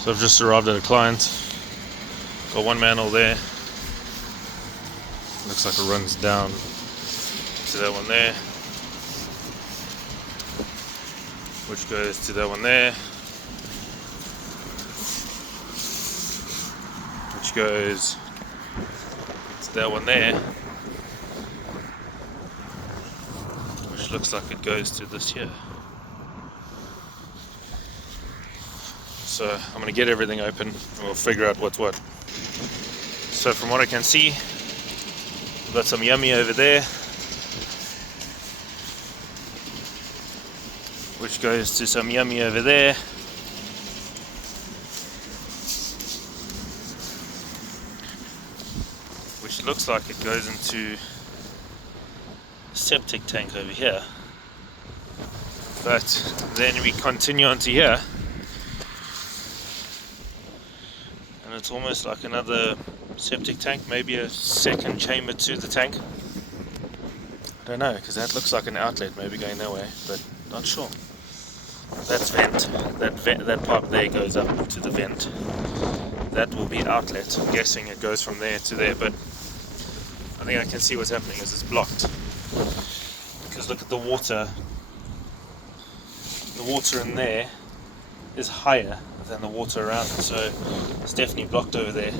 So I've just arrived at a client. Got one manhole there. Looks like it runs down to that one there, which goes to that one there, which goes to that one there, which looks like it goes to this here. So I'm going to get everything open and we'll figure out what's what. So from what I can see, we've got some yummy over there, which goes to some yummy over there, which looks like it goes into a septic tank over here. But then we continue on to here, and it's almost like another septic tank, maybe a second chamber to the tank. I don't know, because that looks like an outlet, maybe going that way, but not sure. That's vent. That pipe there goes up to the vent. That will be outlet. I'm guessing it goes from there to there, but I think I can see what's happening is it's blocked. Because look at the water. The water in there is higher than the water around it, so it's definitely blocked over there.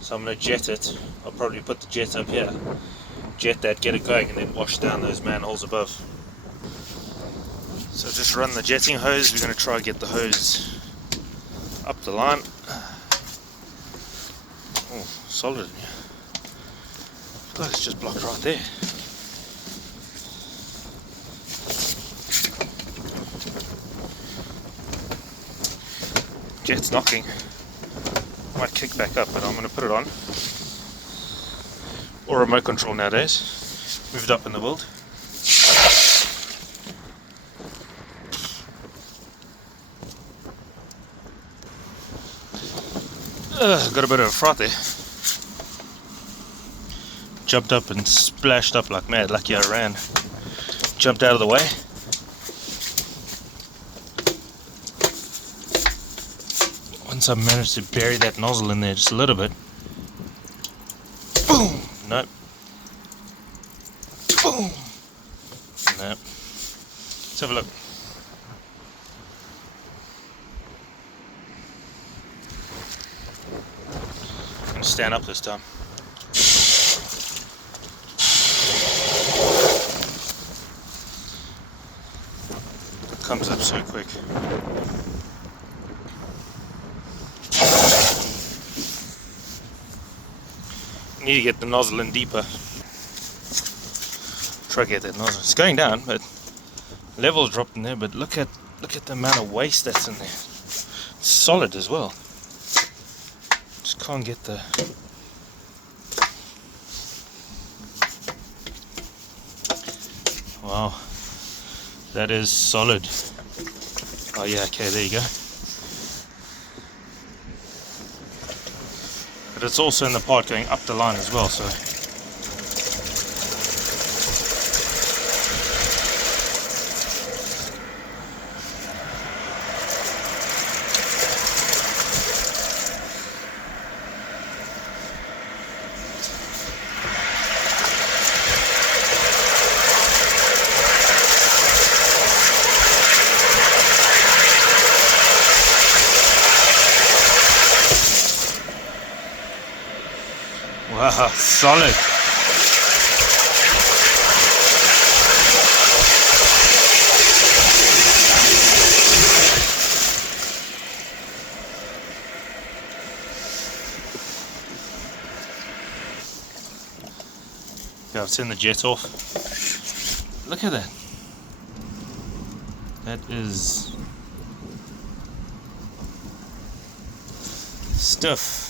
So I'm going to jet it. I'll probably put the jet up here, jet that, get it going, and then wash down those manholes above. So just run the jetting hose. We're going to try and get the hose up the line. Oh, solid in here. I feel like it's just blocked right there. Jet's knocking. Might kick back up, but I'm going to put it on. Or remote control nowadays. Moved up in the world. Got a bit of a froth there. Jumped up and splashed up like mad. Lucky I ran. Jumped out of the way. Once I managed to bury that nozzle in there just a little bit. Boom! Nope. Boom! Nope. Let's have a look. I'm going to stand up this time. It comes up so quick. Need to get the nozzle in deeper. Try to get that nozzle. It's going down, but level's dropped in there. But look at the amount of waste that's in there. It's solid as well. Just can't get the. Wow, that is solid. Oh yeah, okay, there you go. But it's also in the part going up the line as well, so. Wow, solid. Yeah, I've turned the jet off. Look at that. That is stiff.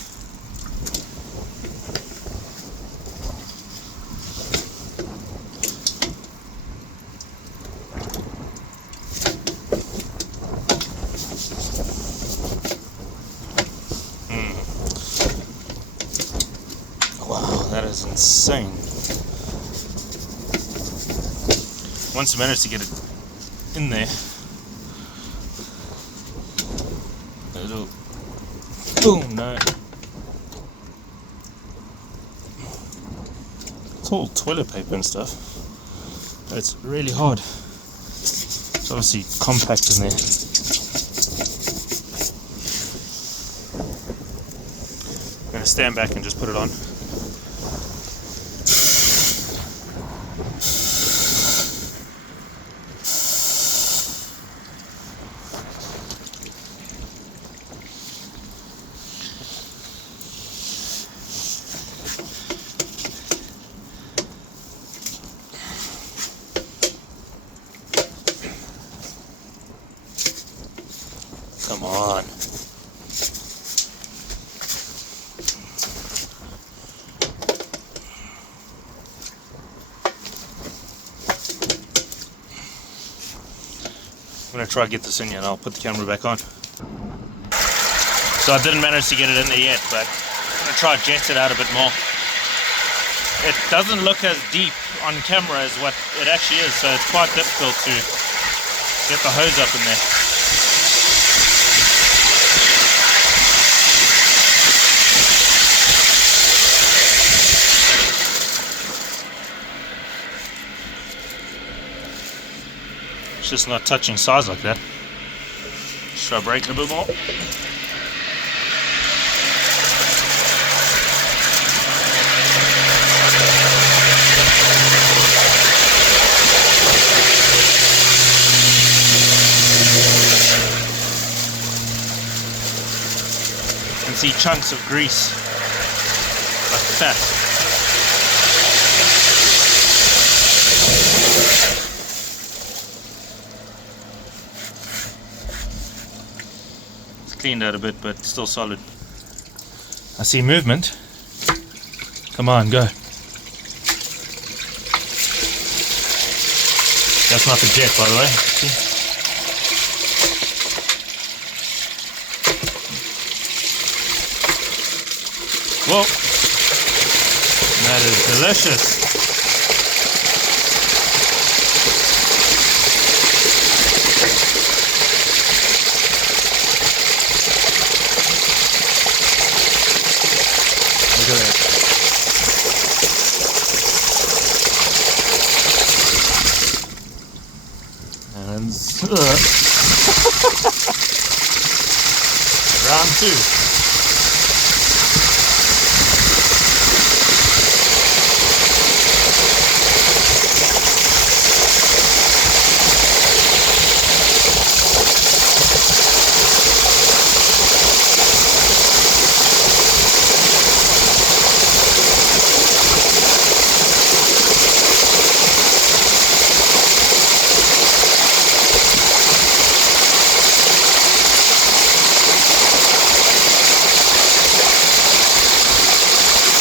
Wow, that is insane. Once I managed to get it in there. little boom, no. It's all toilet paper and stuff. But it's really hard. It's obviously compact in there. I'm going to stand back and just put it on. Come on. I'm going to try to get this in here and I'll put the camera back on. So I didn't manage to get it in there yet, but I'm going to try to jet it out a bit more. It doesn't look as deep on camera as what it actually is, so it's quite difficult to get the hose up in there. It's just not touching sides like that. Should I break it a bit more? You can see chunks of grease like that. Cleaned out a bit, but still solid. I see movement. Come on, go. That's not the jet, by the way. See? Whoa! That is delicious. Look at that. And round two.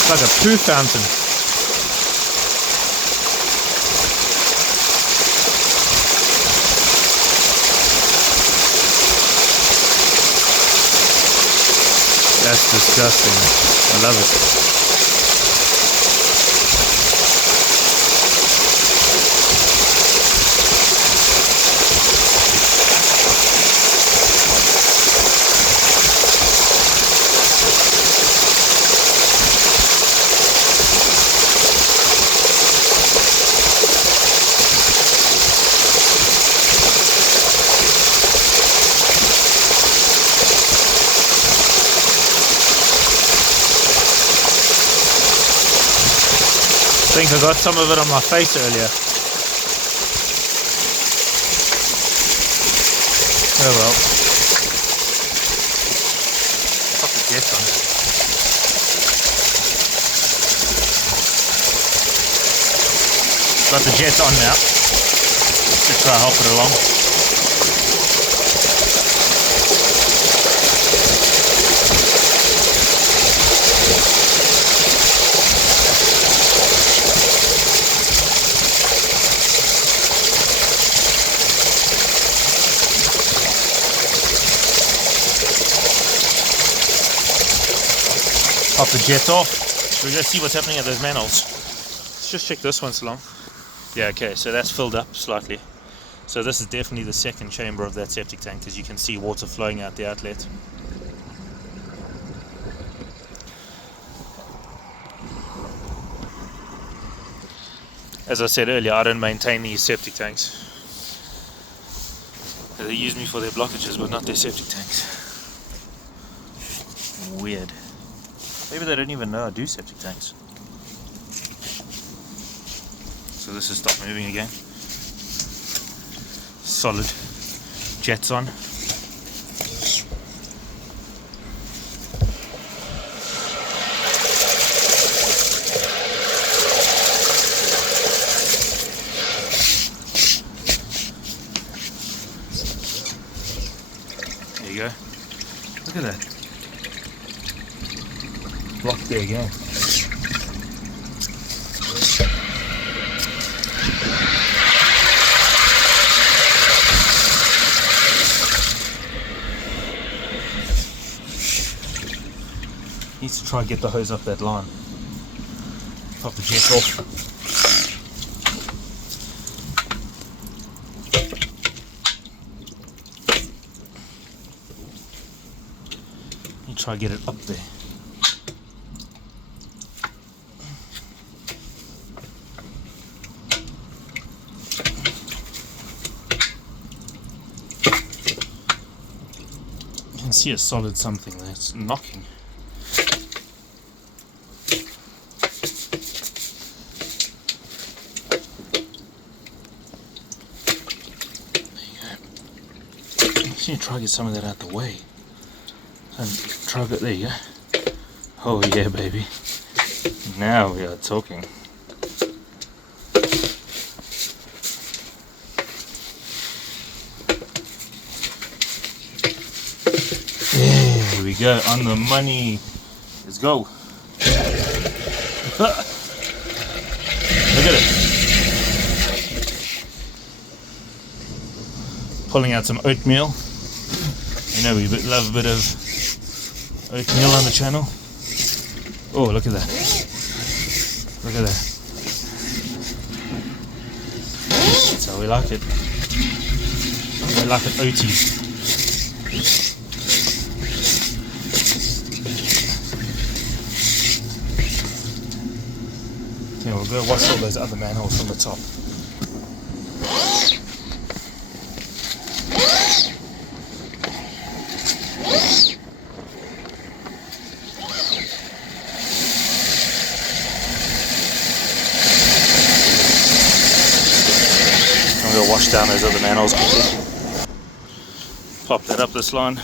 Like a poo fountain. That's disgusting. I love it. I think I got some of it on my face earlier. Oh well. Pop the jet on. Got the jet on now. Just try to help it along. Pop the jet off. Should we go see what's happening at those manholes? Let's just check this one so long. Yeah, okay, so that's filled up slightly. So this is definitely the second chamber of that septic tank, because you can see water flowing out the outlet. as I said earlier, I don't maintain these septic tanks. They use me for their blockages, but not their septic tanks. Weird. Maybe they don't even know I do septic tanks. So this has stopped moving again. Solid jets on. There you go. Look at that. Block there again. Needs to try and get the hose up that line. Pop the jet off. You try and get it up there. You can see a solid something there. It's knocking. Just need to try to get some of that out the way. And try to get, there you go. Oh yeah, baby. Now we are talking. There we go, on the money. Let's go. Look at it. Pulling out some oatmeal. You know we love a bit of oatmeal on the channel. Oh, look at that. Look at that. That's how we like it. We like it oaty. Okay, we'll go wash all those other manholes from the top. We'll wash down those other manholes quickly. Pop that up this line.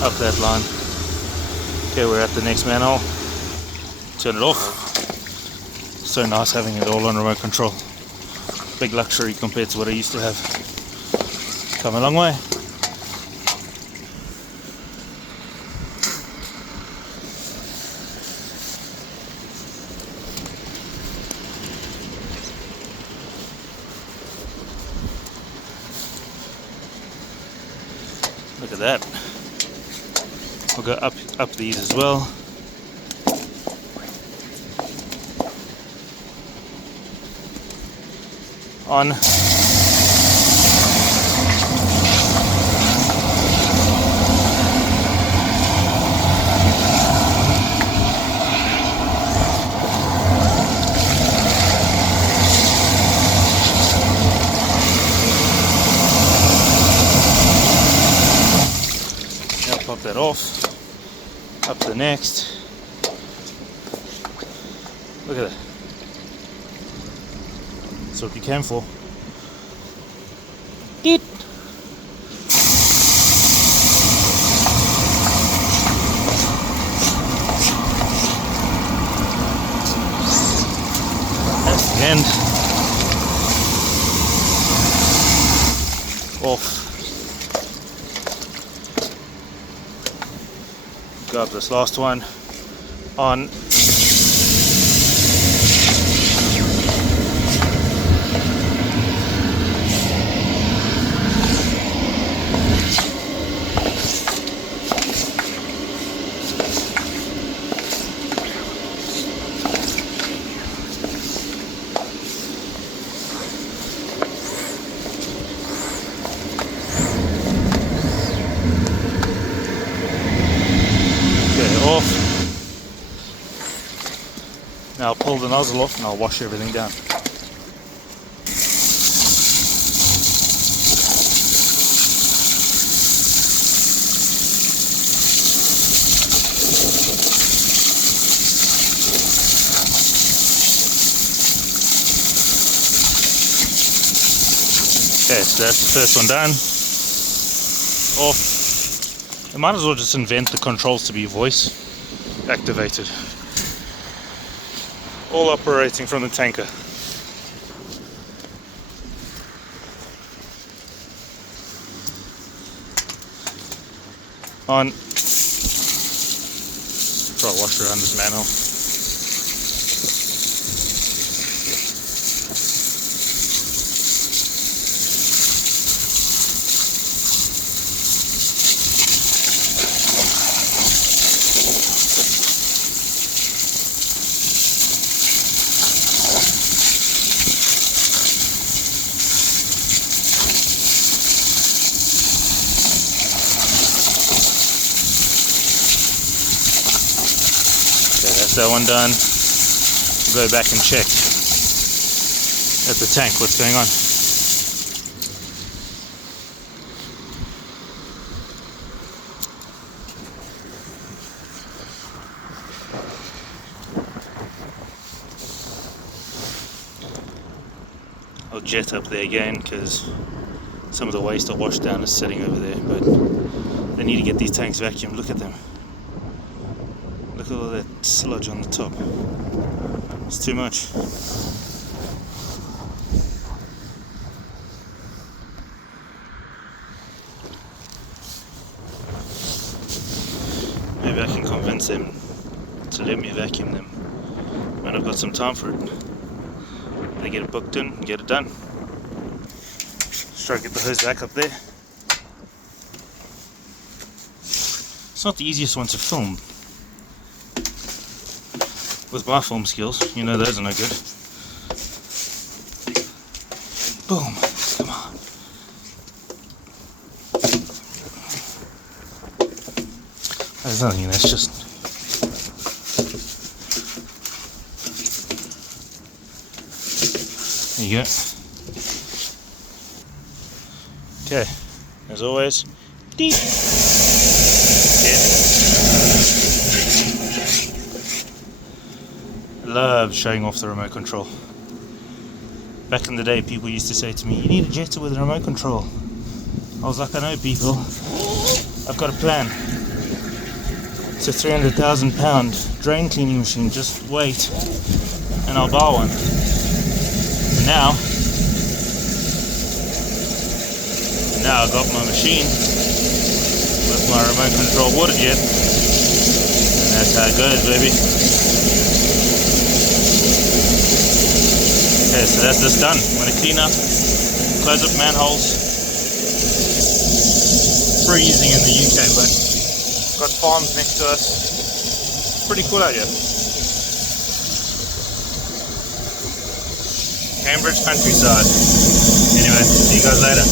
Up that line. Okay, we're at the next manhole. Turn it off. So nice having it all on remote control. Big luxury compared to what I used to have. Come a long way. Look at that. We'll go up these as well. On. Now pop that off. Up to the next. Look at that. That's what you came for. Deet. That's the end. Off. Go up this last one. On. pull the nozzle off and I'll wash everything down. Okay, so that's the first one done. Off. I might as well just invent the controls to be voice activated. All operating from the tanker. On. Try to wash around this manhole. That one done. We'll go back and check at the tank what's going on. I'll jet up there again because some of the waste I washed down is sitting over there, but they need to get these tanks vacuumed. Look at them. Look at all that sludge on the top. It's too much. Maybe I can convince them to let me vacuum them when I've got some time for it. They get it booked in and get it done. Let's try to get the hose back up there. It's not the easiest one to film. With my film skills, you know those are no good. Boom, come on. There's nothing in there, it's just... There you go. Okay, as always, deep. Yeah. Love showing off the remote control. Back in the day, people used to say to me, you need a jetter with a remote control. I was like, I know people, I've got a plan. It's a £300,000 drain cleaning machine, just wait and I'll buy one. And now I've got my machine with my remote control water jet, and that's how it goes, baby. Okay, so that's this done. I'm going to clean up, close up manholes. Freezing in the UK, but got farms next to us. Pretty cool out here. Cambridge countryside. Anyway, see you guys later.